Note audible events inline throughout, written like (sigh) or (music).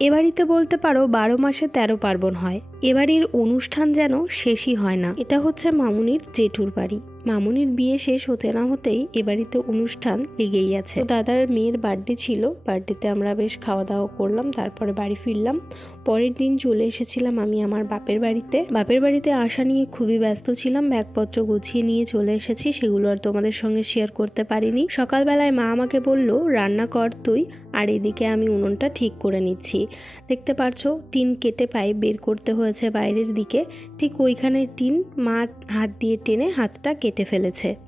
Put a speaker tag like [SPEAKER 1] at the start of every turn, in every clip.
[SPEAKER 1] এ বাড়িতে বলতে পারো বারো মাসে তেরো পার্বণ হয়। এবারের অনুষ্ঠান যেন শেষই হয় না। এটা হচ্ছে মামুনির জেঠুর বাড়ি। মামুনির বিয়ে শেষ হতে না হতেই এ বাড়িতে অনুষ্ঠান লেগেই আছে। দাদার মেয়ের বার্থডে ছিল। বার্থডেতে আমরা বেশ খাওয়া দাওয়া করলাম, তারপরে বাড়ি ফিরলাম। পরের দিন চলে এসেছিলাম আমি আমার বাপের বাড়িতে। বাপের বাড়িতে আসা নিয়ে খুবই ব্যস্ত ছিলাম, ব্যাগপত্র গুছিয়ে নিয়ে চলে এসেছি, সেগুলো আর তোমাদের সঙ্গে শেয়ার করতে পারিনি। সকালবেলায় মা আমাকে বলল, রান্না কর তুই, আর এদিকে আমি উনুনটা ঠিক করে নিচ্ছি। দেখতে পারছ, টিন কেটে পাইপ বের করতে হয়েছে বাইরের দিকে, ঠিক ওইখানে টিন মা হাত দিয়ে টেনে হাতটা কেটে ফেলেছে।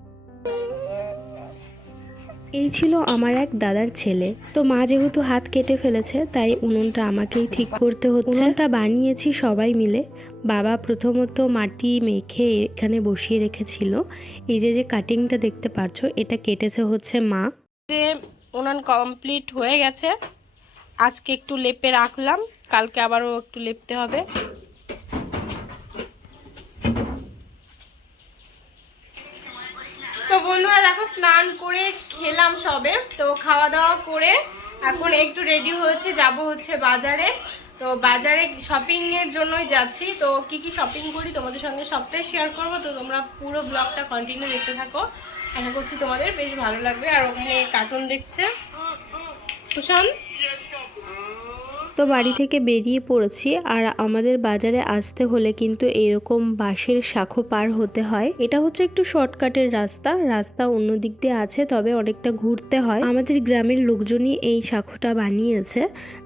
[SPEAKER 1] এই ছিল আমার এক দাদার ছেলে। তো মা যেহেতু হাত কেটে ফেলেছে, তাই উনুনটা আমাকেই ঠিক করতে হচ্ছে। উনুনটা বানিয়েছি সবাই মিলে। বাবা প্রথমত মাটি মেখে এখানে বসিয়ে রেখেছিল। এই যে যে কাটিংটা দেখতে পারছ, এটা কেটেছে হচ্ছে মা।
[SPEAKER 2] যে উনান কমপ্লিট হয়ে গেছে। আজকে একটু লেপে রাখলাম, কালকে আবারও একটু লেপতে হবে তো বন্ধুরা দেখো, স্নান করে খেলাম সবে। তো খাওয়া দাওয়া করে এখন একটু রেডি হয়েছে, যাব হচ্ছে বাজারে। তো বাজারে শপিং এর জন্যই যাচ্ছি। তো কি কি শপিং করি তোমাদের সঙ্গে সবটাই শেয়ার করব। তো তোমরা পুরো ব্লগটা কন্টিনিউ দেখতে থাকো। আশা করছি তোমাদের বেশ ভালো লাগবে। আর ওখানে কার্টুন দেখছে। কুশান
[SPEAKER 1] তো বাড়ি থেকে বেরিয়ে পড়েছি আর আমাদের বাজারে আসতে হলে কিন্তু এরকম বাঁশের শাখো পার হতে হয়। এটা হচ্ছে একটু শর্টকাটের রাস্তা রাস্তা অন্য দিক দিয়ে আছে তবে অনেকটা ঘুরতে হয়। আমাদের গ্রামের লোকজনই এই শাখোটা বানিয়েছে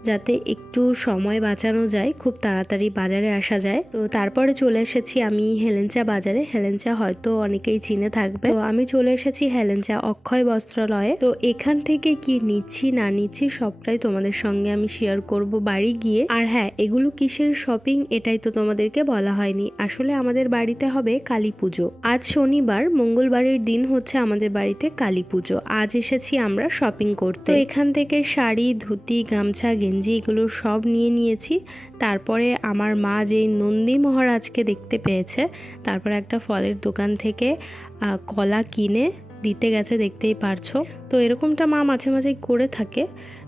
[SPEAKER 1] যাতে একটু সময় বাঁচানো যায়, খুব তাড়াতাড়ি বাজারে আসা যায়। তো তারপরে চলে এসেছি আমি হেলেঞ্চা বাজারে। হেলেঞ্চা হয়তো অনেকেই চিনে থাকবে। তো আমি চলে এসেছি হেলেঞ্চা অক্ষয় বস্ত্রালয়ে। তো এখান থেকে কি নিচ্ছি, না নিচ্ছি সবটাই তোমাদের সঙ্গে আমি শেয়ার করব। বাড়ি গিয়ে, আর হ্যাঁ এগুলো কিসের শপিং এটাই তো তোমাদেরকে বলা হয়নি। আসলে আমাদের বাড়িতে হবে কালী পুজো। আজ শনিবার, মঙ্গলবারের দিন হচ্ছে আমাদের বাড়িতে কালী পুজো। আজ এসেছি আমরা শপিং করতে। তো এখান থেকে শাড়ি, ধুতি, গামছা, গেঞ্জি এগুলো সব নিয়ে নিয়েছি। তারপরে আমার মা যেই নন্দী মহারাজকে দেখতে পেয়েছে, তারপরে একটা ফলের দোকান থেকে কলা কিনে দিতে গেছে দেখতেই পারছ। তো এরকমটা মা মাঝে মাঝে করে থাকে।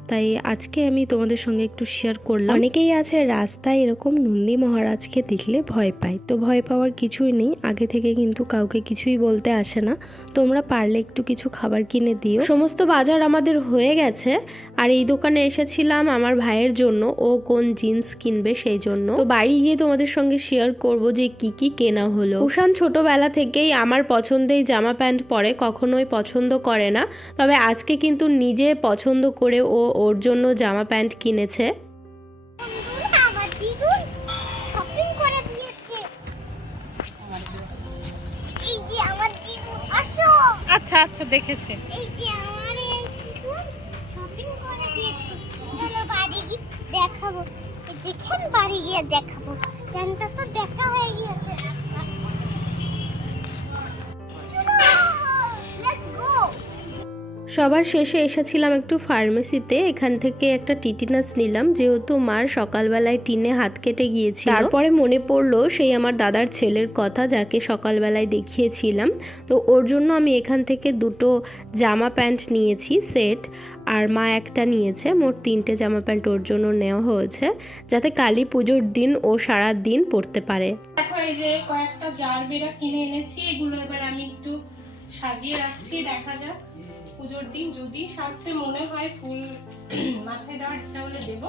[SPEAKER 1] তাই আজকে আমি তোমাদের সঙ্গে একটু শেয়ার করলাম। অনেকেই আছে রাস্তায় এরকম নন্দী মহারাজকে দেখলে ভয় পায়। তো ভয় পাওয়ার কিছুই নেই। আগে থেকে কিন্তু কাউকে কিছুই বলতে আসে না। তোমরা পারলে একটু কিছু খাবার কিনে দিও। সমস্ত বাজার আমাদের হয়ে গেছে। আর এই দোকানে এসেছিলাম আমার ভাইয়ের জন্য। ও কোন জিন্স কিনবে সেই জন্য। তো বাড়ি গিয়ে তোমাদের সঙ্গে শেয়ার করব যে কি কি কেনা হলো। উষান ছোটবেলা থেকেই আমার পছন্দেই জামা প্যান্ট পরে কখনোই পছন্দ করে না। তবে আজকে কিন্তু নিজে পছন্দ করে ও ওর জন্য জামা প্যান্ট কিনেছে।
[SPEAKER 3] শপিং করে দিয়েছে। এই যে আমার
[SPEAKER 2] আচ্ছা আচ্ছা দেখেছে।
[SPEAKER 3] এই যে আমার শপিং করে দিয়েছে। চলো বাড়ি গিয়ে দেখাবো। দেখেন বাড়ি গিয়ে দেখাবো। প্যান্টটা তো দেখা হয়ে গিয়েছে।
[SPEAKER 1] সবার শেষে এসেছিলাম একটু ফার্মেসিতে। এখান থেকে একটা টিটিনাস নিলাম যেহেতু মার সকালবেলায় টিনে হাত কেটে গিয়েছিল। তারপরে? মনে পড়ল সেই আমার দাদার ছেলের কথা যাকে সকালবেলায় দেখিয়েছিলাম। তো ওর জন্য আমি এখান থেকে দুটো জামা প্যান্ট নিয়েছি সেট আর মা একটা নিয়েছে। মোট তিনটে জামা প্যান্ট ওর জন্য নেওয়া হয়েছে যাতে কালী পুজোর দিন ও সারা দিন পরতে পারে।
[SPEAKER 2] দেখো এই যে কয়েকটা জার বেড়া কিনে এনেছি এগুলো এবার আমি একটু সাজিয়ে রাখছি দেখা যাক। পুজোর দিন যদি সাজতে মনে হয় ফুল, (clears throat) মাথায় দেওয়ার ইচ্ছা হলে দেবো।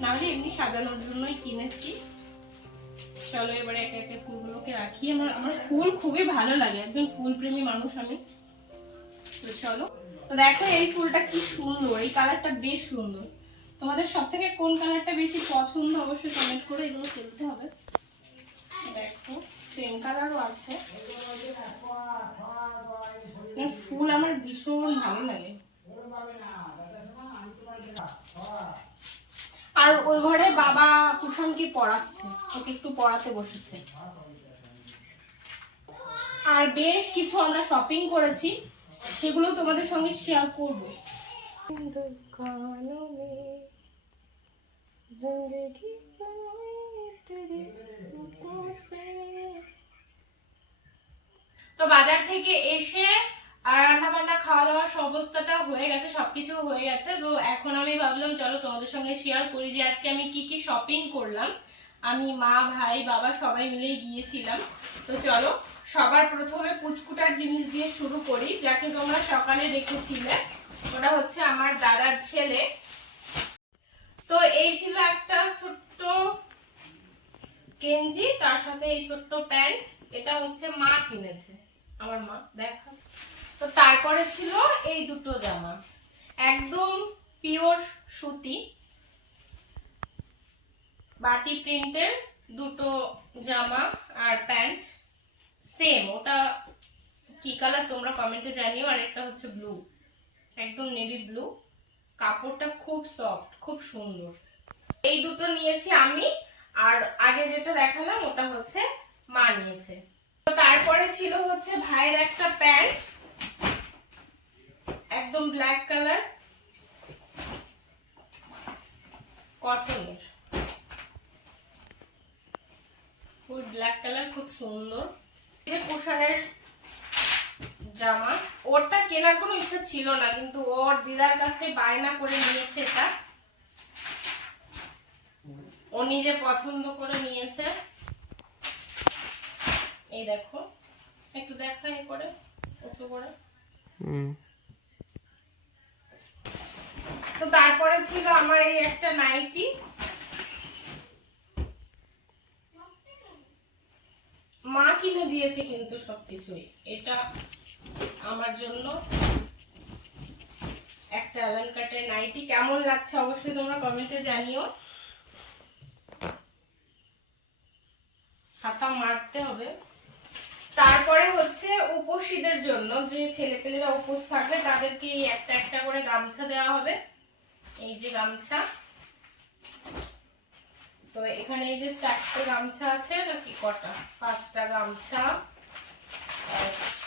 [SPEAKER 2] নাহলে এমনি সাজানোর জন্যই কিনেছি। চলো এবারে একে একে ফুলগুলোকে রাখি। আমার আমার ফুল খুবই ভালো লাগে। একজন ফুল প্রেমী মানুষ আমি। তো চলো। তো দেখো এই ফুলটা কি সুন্দর। এই কালারটা বেশ সুন্দর। তোমাদের সব থেকে কোন কালারটা বেশি পছন্দ অবশ্যই কমেন্ট করে এগুলো তুলতে হবে। দেখো। সেম কালারও আছে। ফুল আমার ভীষণ ভালো লাগে। আর ওই ঘরে বাবা কুশনকে পড়াচ্ছে? ওকে একটু পড়াতে বসেছে। আর বেশ কিছু আমরা শপিং করেছি সেগুলো তোমাদের সঙ্গে শেয়ার করব। জিন্দগি তো বাজার থেকে এসে আর রান্না বান্না খাওয়া দাওয়ার সমস্তটা হয়ে গেছে, সবকিছু হয়ে গেছে। তো এখন আমি ভাবলাম, চলো তোমাদের সঙ্গে শেয়ার করি যে আজকে আমি কি কি শপিং করলাম। আমি মা, ভাই, বাবা সবাই মিলেই গিয়েছিলাম। তো চলো, সবার প্রথমে পুচকুটার জিনিস দিয়ে শুরু করি, যাকে তোমরা সকালে দেখেছিলে। ওটা হচ্ছে আমার দাদার ছেলে। তো এই ছিল একটা ছোট্ট গেঞ্জি, তার সাথে এই ছোট্ট প্যান্ট, এটা হচ্ছে মা কিনেছে। আমার মা, দেখা। তো তারপরে ছিল এই দুটো জামা। একদম পিওর সুতি। বাটি প্রিন্টের দুটো জামা আর প্যান্ট। সেম, ওটা কি কালার তোমরা কমেন্টে জানিও, আর একটা হচ্ছে ব্লু। একদম নেভি ব্লু। কাপড়টা খুব সফট, খুব সুন্দর। এই দুটো নিয়েছি আমি। আর আগে যেটা দেখালাম ওটা হচ্ছে মা নিয়েছে। তো তারপরে ছিল হচ্ছে ভাইয়ের একটা প্যান্ট, একদম ব্ল্যাক কালার কটনের ফুল ব্ল্যাক কালার খুব সুন্দর। এটা কুশানের জামা। ওরটা কেনার কোনো ইচ্ছা ছিল না, কিন্তু ওর দিদার কাছে বায়না করে নিয়েছে এটা। ও নিজে পছন্দ করে নিয়েছে। এই দেখো একটু দেখা এ করে একটু করে। তো তারপরে ছিল আমার এই একটা নাইটি। মা কিনে দিয়েছে কিন্তু সবকিছুই। এটা আমার জন্য একটা অ্যালান কাটের নাইটি। কেমন লাগছে অবশ্যই তোমরা কমেন্টে জানিও। মারতে হবে। তারপরে হচ্ছে উপসীদের জন্য যে ছেলেপেলেরা উপোস থাকবে, তাদেরকে এই একটা একটা করে গামছা দেওয়া হবে। এই যে গামছা। তো এখানে এই যে চারটে গামছা আছে নাকি কটা? পাঁচটা গামছা।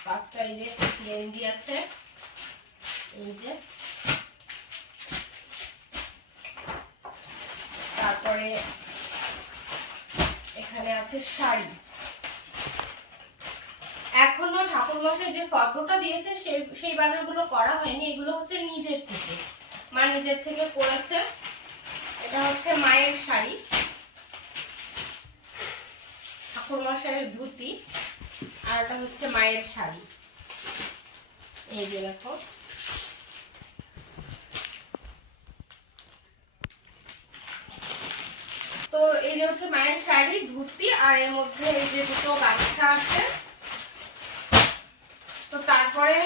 [SPEAKER 2] পাঁচটা এই যে গেঞ্জি আছে। এই যে। তারপরে এখানে আছে শাড়ি। ঠাকুর মশাই যে ফটোটা দিয়েছে সেই সেই বাজারগুলো করা হয়নি। এগুলো হচ্ছে নিজের থেকে। মা নিজের থেকে করেছে এটা হচ্ছে মায়ের শাড়ি। ঠাকুর মশাইয়ের ধুতি। আর এটা হচ্ছে মায়ের শাড়ি। এই যে দেখো। তো এই যে হচ্ছে মায়ের শাড়ি, ধুতি, আর এর মধ্যে এই যে দুটো বাচ্চা আছে। তারপরে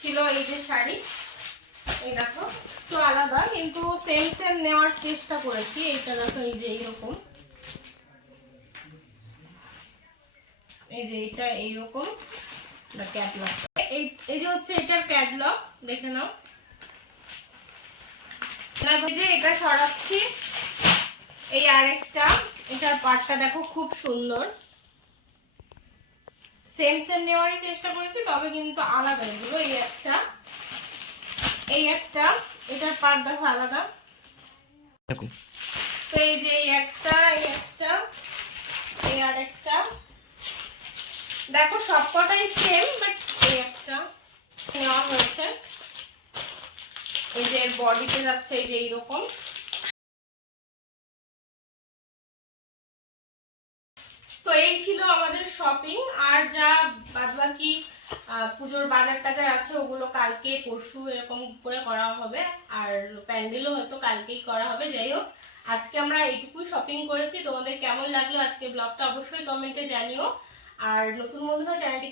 [SPEAKER 2] ছিল এই যে শাড়ি। এই দেখো, একটু আলাদা, কিন্তু সেম সেম নেওয়ার চেষ্টা করেছি। এইটা দেখো, এই যে এইরকম। এই যে এটা এইরকম ক্যাটলগ এই যে হচ্ছে এটার ক্যাটলগ দেখে নাও। যে এটা সরাচ্ছি। এই আরেকটা, এটার পাটটা দেখো খুব সুন্দর। সেম সেম নেওয়ারই চেষ্টা করেছি তবে কিন্তু আলাদা। এগুলো এই একটা এই একটা এটার পাট দেখো আলাদা। তো এই যে এই একটা এই একটা এই আরেকটা দেখো সবকটাই সেম বাট এই একটা নেওয়া হয়েছে। এই যে বডিতে যাচ্ছে এই যে এইরকম। তো এই ছিল আমাদের শপিং আর যা বাদ বাকি পুজোর বাজার টাজার আছে, ওগুলো কালকে, পরশু এরকম করে করা হবে, আর প্যান্ডেলও হয়তো কালকেই করা হবে, যাই হোক। আজকে আমরা এইটুকুই শপিং করেছি। তোমাদের কেমন লাগল আজকে ব্লগটা অবশ্যই কমেন্টে জানিও। আর নতুন বন্ধুরা চ্যানেলটিকে